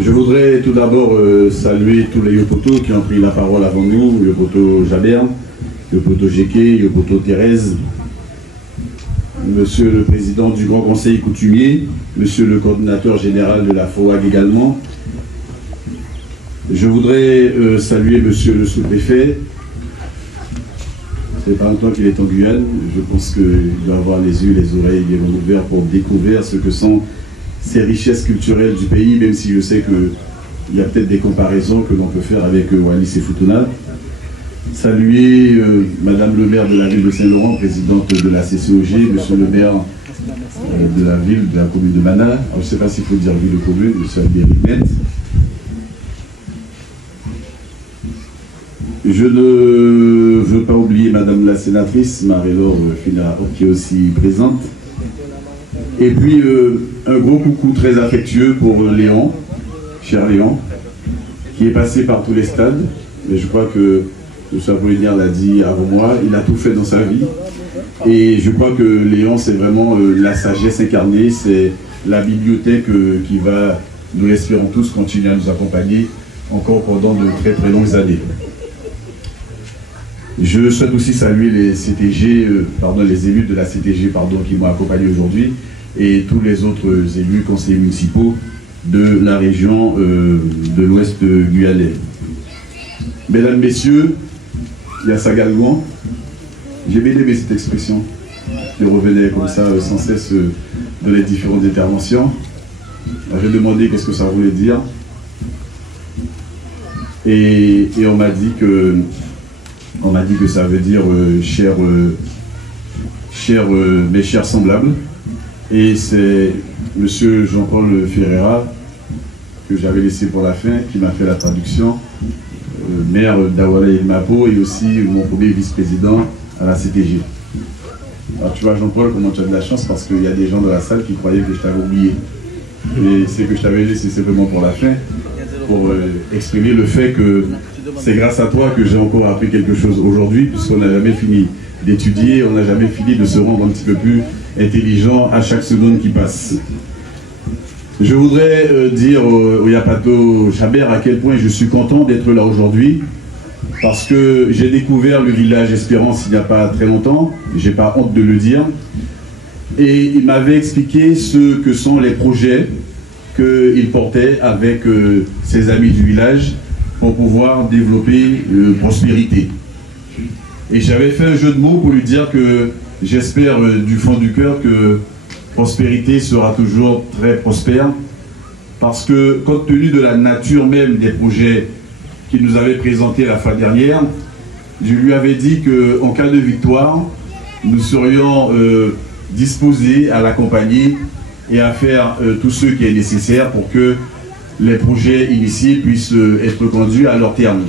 Je voudrais tout d'abord saluer tous les Yopoto qui ont pris la parole avant nous, Yopoto Jaber, Yopoto Jeke, Yopoto Thérèse, Monsieur le Président du Grand Conseil coutumier, Monsieur le Coordinateur général de la FOAG également. Je voudrais saluer Monsieur le Sous-Préfet. C'est pas longtemps qu'il est en Guyane. Je pense qu'il doit avoir les yeux, les oreilles bien ouverts pour découvrir ce que sont ces richesses culturelles du pays, même si je sais qu'il y a peut-être des comparaisons que l'on peut faire avec Wallis et Futuna. Saluer Madame le maire de la ville de Saint-Laurent, présidente de la CCOG, Monsieur le maire de la ville, de la commune de Mana. Alors, je ne sais pas s'il faut dire ville de commune, Monsieur Albéric Net. Je ne veux pas oublier Madame la sénatrice, Marie-Laure Fina, qui est aussi présente. Et puis, un gros coucou très affectueux pour Léon, cher Léon, qui est passé par tous les stades. Mais je crois que M. Apollinaire l'a dit avant moi, il a tout fait dans sa vie. Et je crois que Léon, c'est vraiment la sagesse incarnée, c'est la bibliothèque qui va, nous l'espérons tous, continuer à nous accompagner encore pendant de très très longues années. Je souhaite aussi saluer les CTG, les élus de la CTG qui m'ont accompagné aujourd'hui, et tous les autres élus, conseillers municipaux de la région de l'Ouest guyanais. Mesdames, Messieurs, il y a Sagalgon. J'ai bien aimé cette expression qui revenait comme ça sans cesse dans les différentes interventions. J'ai demandé qu'est-ce que ça voulait dire. Et on m'a dit que ça veut dire mes chers semblables. Et c'est M. Jean-Paul Ferreira, que j'avais laissé pour la fin, qui m'a fait la traduction, maire d'Awala et Mapo, et aussi mon premier vice-président à la CTG. Alors tu vois Jean-Paul, comment tu as de la chance, parce qu'il y a des gens dans la salle qui croyaient que je t'avais oublié. Et c'est que je t'avais laissé simplement pour la fin, pour exprimer le fait que c'est grâce à toi que j'ai encore appris quelque chose aujourd'hui, puisqu'on n'a jamais fini d'étudier, on n'a jamais fini de se rendre un petit peu plus intelligent à chaque seconde qui passe. Je voudrais dire au Yapato Jaber à quel point je suis content d'être là aujourd'hui, parce que j'ai découvert le village Espérance il n'y a pas très longtemps, j'ai pas honte de le dire, et il m'avait expliqué ce que sont les projets qu'il portait avec ses amis du village pour pouvoir développer prospérité. Et j'avais fait un jeu de mots pour lui dire que j'espère du fond du cœur que prospérité sera toujours très prospère, parce que compte tenu de la nature même des projets qu'il nous avait présentés la fois dernière, je lui avais dit qu'en cas de victoire, nous serions disposés à l'accompagner et à faire tout ce qui est nécessaire pour que les projets initiés puissent être conduits à leur terme.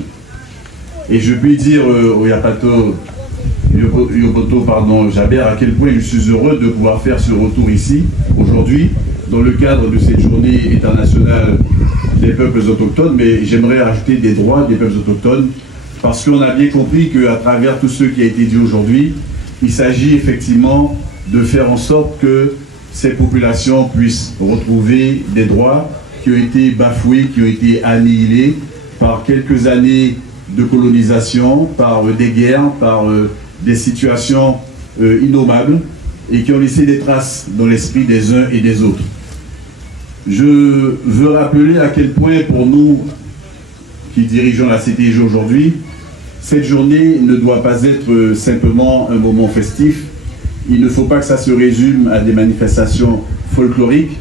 Et je puis dire au Yapato Jaber à quel point je suis heureux de pouvoir faire ce retour ici aujourd'hui dans le cadre de cette journée internationale des peuples autochtones, mais j'aimerais rajouter des droits des peuples autochtones, parce qu'on a bien compris qu'à travers tout ce qui a été dit aujourd'hui, il s'agit effectivement de faire en sorte que ces populations puissent retrouver des droits qui ont été bafoués, qui ont été annihilés par quelques années de colonisation, par des guerres, par des situations innommables, et qui ont laissé des traces dans l'esprit des uns et des autres. Je veux rappeler à quel point pour nous qui dirigeons la CTG aujourd'hui, cette journée ne doit pas être simplement un moment festif. Il ne faut pas que ça se résume à des manifestations folkloriques,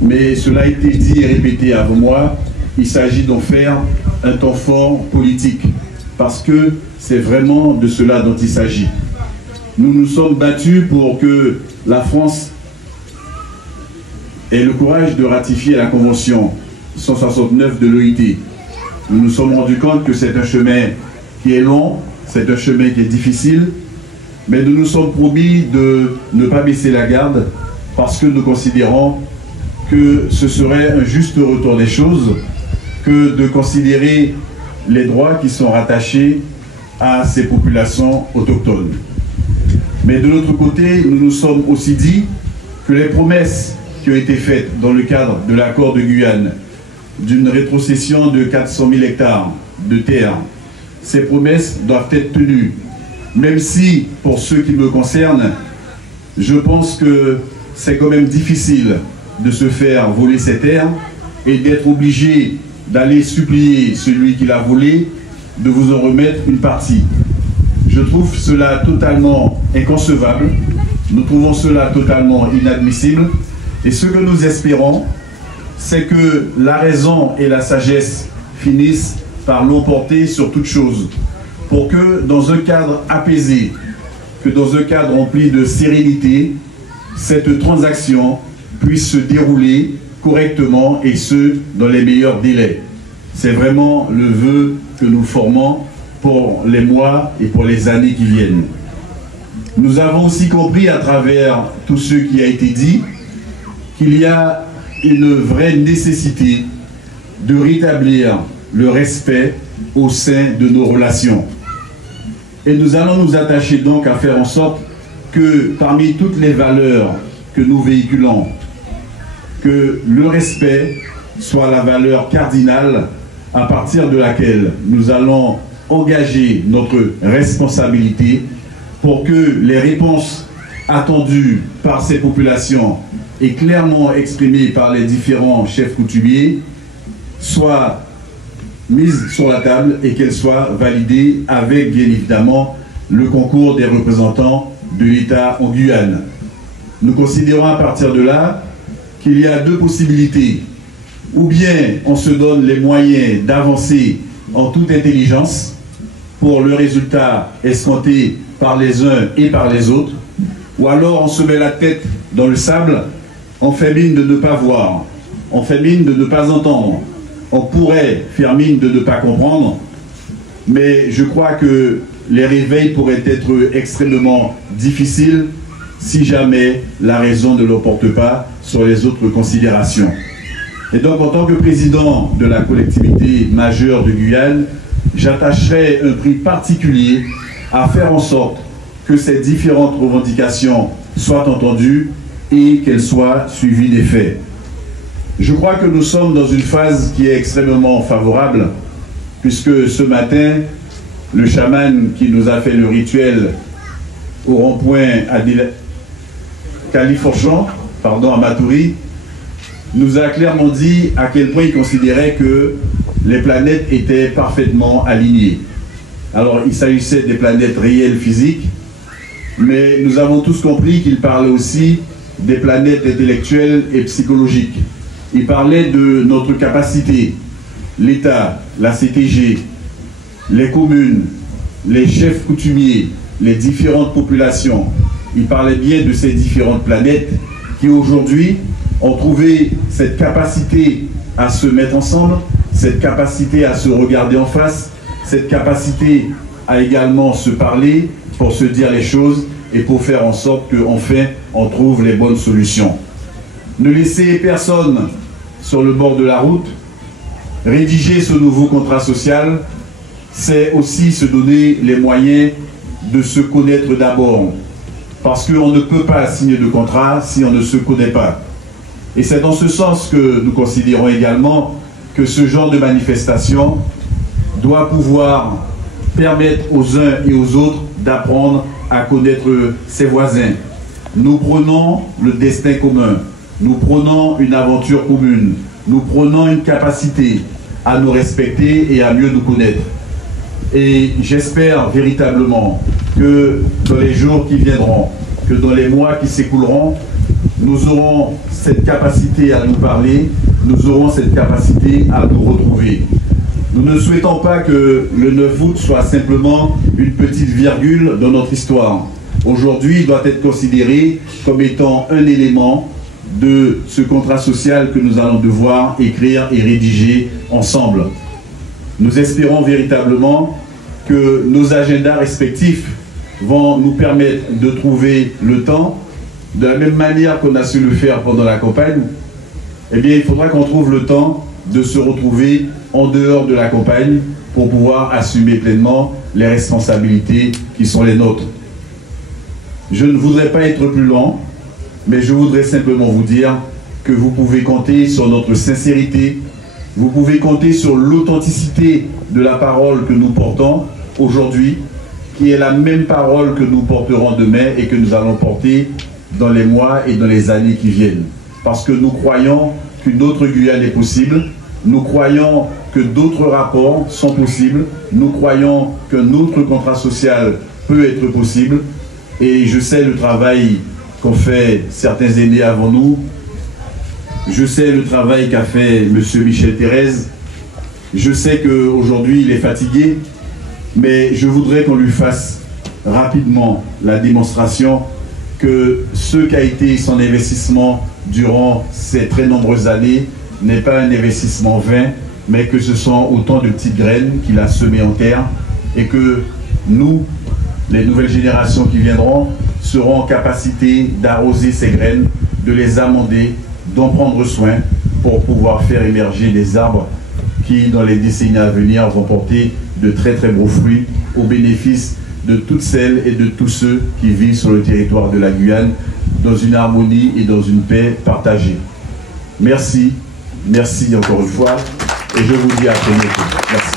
mais cela a été dit et répété avant moi, il s'agit d'en faire un temps fort politique, parce que c'est vraiment de cela dont il s'agit. Nous nous sommes battus pour que la France ait le courage de ratifier la Convention 169 de l'OIT. Nous nous sommes rendus compte que c'est un chemin qui est long, c'est un chemin qui est difficile, mais nous nous sommes promis de ne pas baisser la garde, parce que nous considérons que ce serait un juste retour des choses que de considérer les droits qui sont rattachés à ces populations autochtones. Mais de l'autre côté, nous nous sommes aussi dit que les promesses qui ont été faites dans le cadre de l'accord de Guyane d'une rétrocession de 400 000 hectares de terre. Ces promesses doivent être tenues, même si, pour ceux qui me concernent, je pense que c'est quand même difficile de se faire voler ces terres et d'être obligé d'aller supplier celui qui l'a volé de vous en remettre une partie. Je trouve cela totalement inconcevable, nous trouvons cela totalement inadmissible, et ce que nous espérons, c'est que la raison et la sagesse finissent par l'emporter sur toute chose, pour que dans un cadre apaisé, que dans un cadre rempli de sérénité, cette transaction puisse se dérouler correctement et ce, dans les meilleurs délais. C'est vraiment le vœu que nous formons pour les mois et pour les années qui viennent. Nous avons aussi compris à travers tout ce qui a été dit qu'il y a une vraie nécessité de rétablir le respect au sein de nos relations. Et nous allons nous attacher donc à faire en sorte que parmi toutes les valeurs que nous véhiculons, que le respect soit la valeur cardinale à partir de laquelle nous allons engager notre responsabilité pour que les réponses attendues par ces populations et clairement exprimées par les différents chefs coutumiers soient mises sur la table et qu'elles soient validées avec bien évidemment le concours des représentants de l'État en Guyane. Nous considérons à partir de là qu'il y a deux possibilités. Ou bien on se donne les moyens d'avancer en toute intelligence pour le résultat escompté par les uns et par les autres, ou alors on se met la tête dans le sable, on fait mine de ne pas voir, on fait mine de ne pas entendre, on pourrait faire mine de ne pas comprendre, mais je crois que les réveils pourraient être extrêmement difficiles si jamais la raison ne l'emporte pas sur les autres considérations. Et donc, en tant que président de la collectivité majeure de Guyane, j'attacherai un prix particulier à faire en sorte que ces différentes revendications soient entendues et qu'elles soient suivies des faits. Je crois que nous sommes dans une phase qui est extrêmement favorable, puisque ce matin, le chaman qui nous a fait le rituel au rond-point à Califorchamps, à Matoury, nous a clairement dit à quel point il considérait que les planètes étaient parfaitement alignées. Alors, il s'agissait des planètes réelles physiques, mais nous avons tous compris qu'il parlait aussi des planètes intellectuelles et psychologiques. Il parlait de notre capacité, l'État, la CTG, les communes, les chefs coutumiers, les différentes populations. Il parlait bien de ces différentes planètes qui aujourd'hui ont trouvé cette capacité à se mettre ensemble, cette capacité à se regarder en face, cette capacité à également se parler pour se dire les choses et pour faire en sorte qu'enfin on trouve les bonnes solutions. Ne laissez personne sur le bord de la route. Rédiger ce nouveau contrat social, c'est aussi se donner les moyens de se connaître d'abord. Parce qu'on ne peut pas signer de contrat si on ne se connaît pas. Et c'est dans ce sens que nous considérons également que ce genre de manifestation doit pouvoir permettre aux uns et aux autres d'apprendre à connaître ses voisins. Nous prenons le destin commun, nous prenons une aventure commune, nous prenons une capacité à nous respecter et à mieux nous connaître. Et j'espère véritablement que dans les jours qui viendront, que dans les mois qui s'écouleront, nous aurons cette capacité à nous parler, nous aurons cette capacité à nous retrouver. Nous ne souhaitons pas que le 9 août soit simplement une petite virgule dans notre histoire. Aujourd'hui, il doit être considéré comme étant un élément de ce contrat social que nous allons devoir écrire et rédiger ensemble. Nous espérons véritablement que nos agendas respectifs vont nous permettre de trouver le temps, de la même manière qu'on a su le faire pendant la campagne. Eh bien, il faudra qu'on trouve le temps de se retrouver en dehors de la campagne pour pouvoir assumer pleinement les responsabilités qui sont les nôtres. Je ne voudrais pas être plus long, mais je voudrais simplement vous dire que vous pouvez compter sur notre sincérité, Vous pouvez compter sur l'authenticité de la parole que nous portons aujourd'hui, qui est la même parole que nous porterons demain et que nous allons porter dans les mois et dans les années qui viennent. Parce que nous croyons qu'une autre Guyane est possible, nous croyons que d'autres rapports sont possibles, nous croyons qu'un autre contrat social peut être possible, et je sais le travail qu'ont fait certains aînés avant nous, je sais le travail qu'a fait M. Michel Thérèse, je sais qu'aujourd'hui il est fatigué, mais je voudrais qu'on lui fasse rapidement la démonstration que ce qu'a été son investissement durant ces très nombreuses années n'est pas un investissement vain, mais que ce sont autant de petites graines qu'il a semées en terre et que nous, les nouvelles générations qui viendront, seront en capacité d'arroser ces graines, de les amender, d'en prendre soin pour pouvoir faire émerger des arbres qui, dans les décennies à venir, vont porter de très très beaux fruits au bénéfice de toutes celles et de tous ceux qui vivent sur le territoire de la Guyane dans une harmonie et dans une paix partagée. Merci, merci encore une fois et je vous dis à très bientôt. Merci.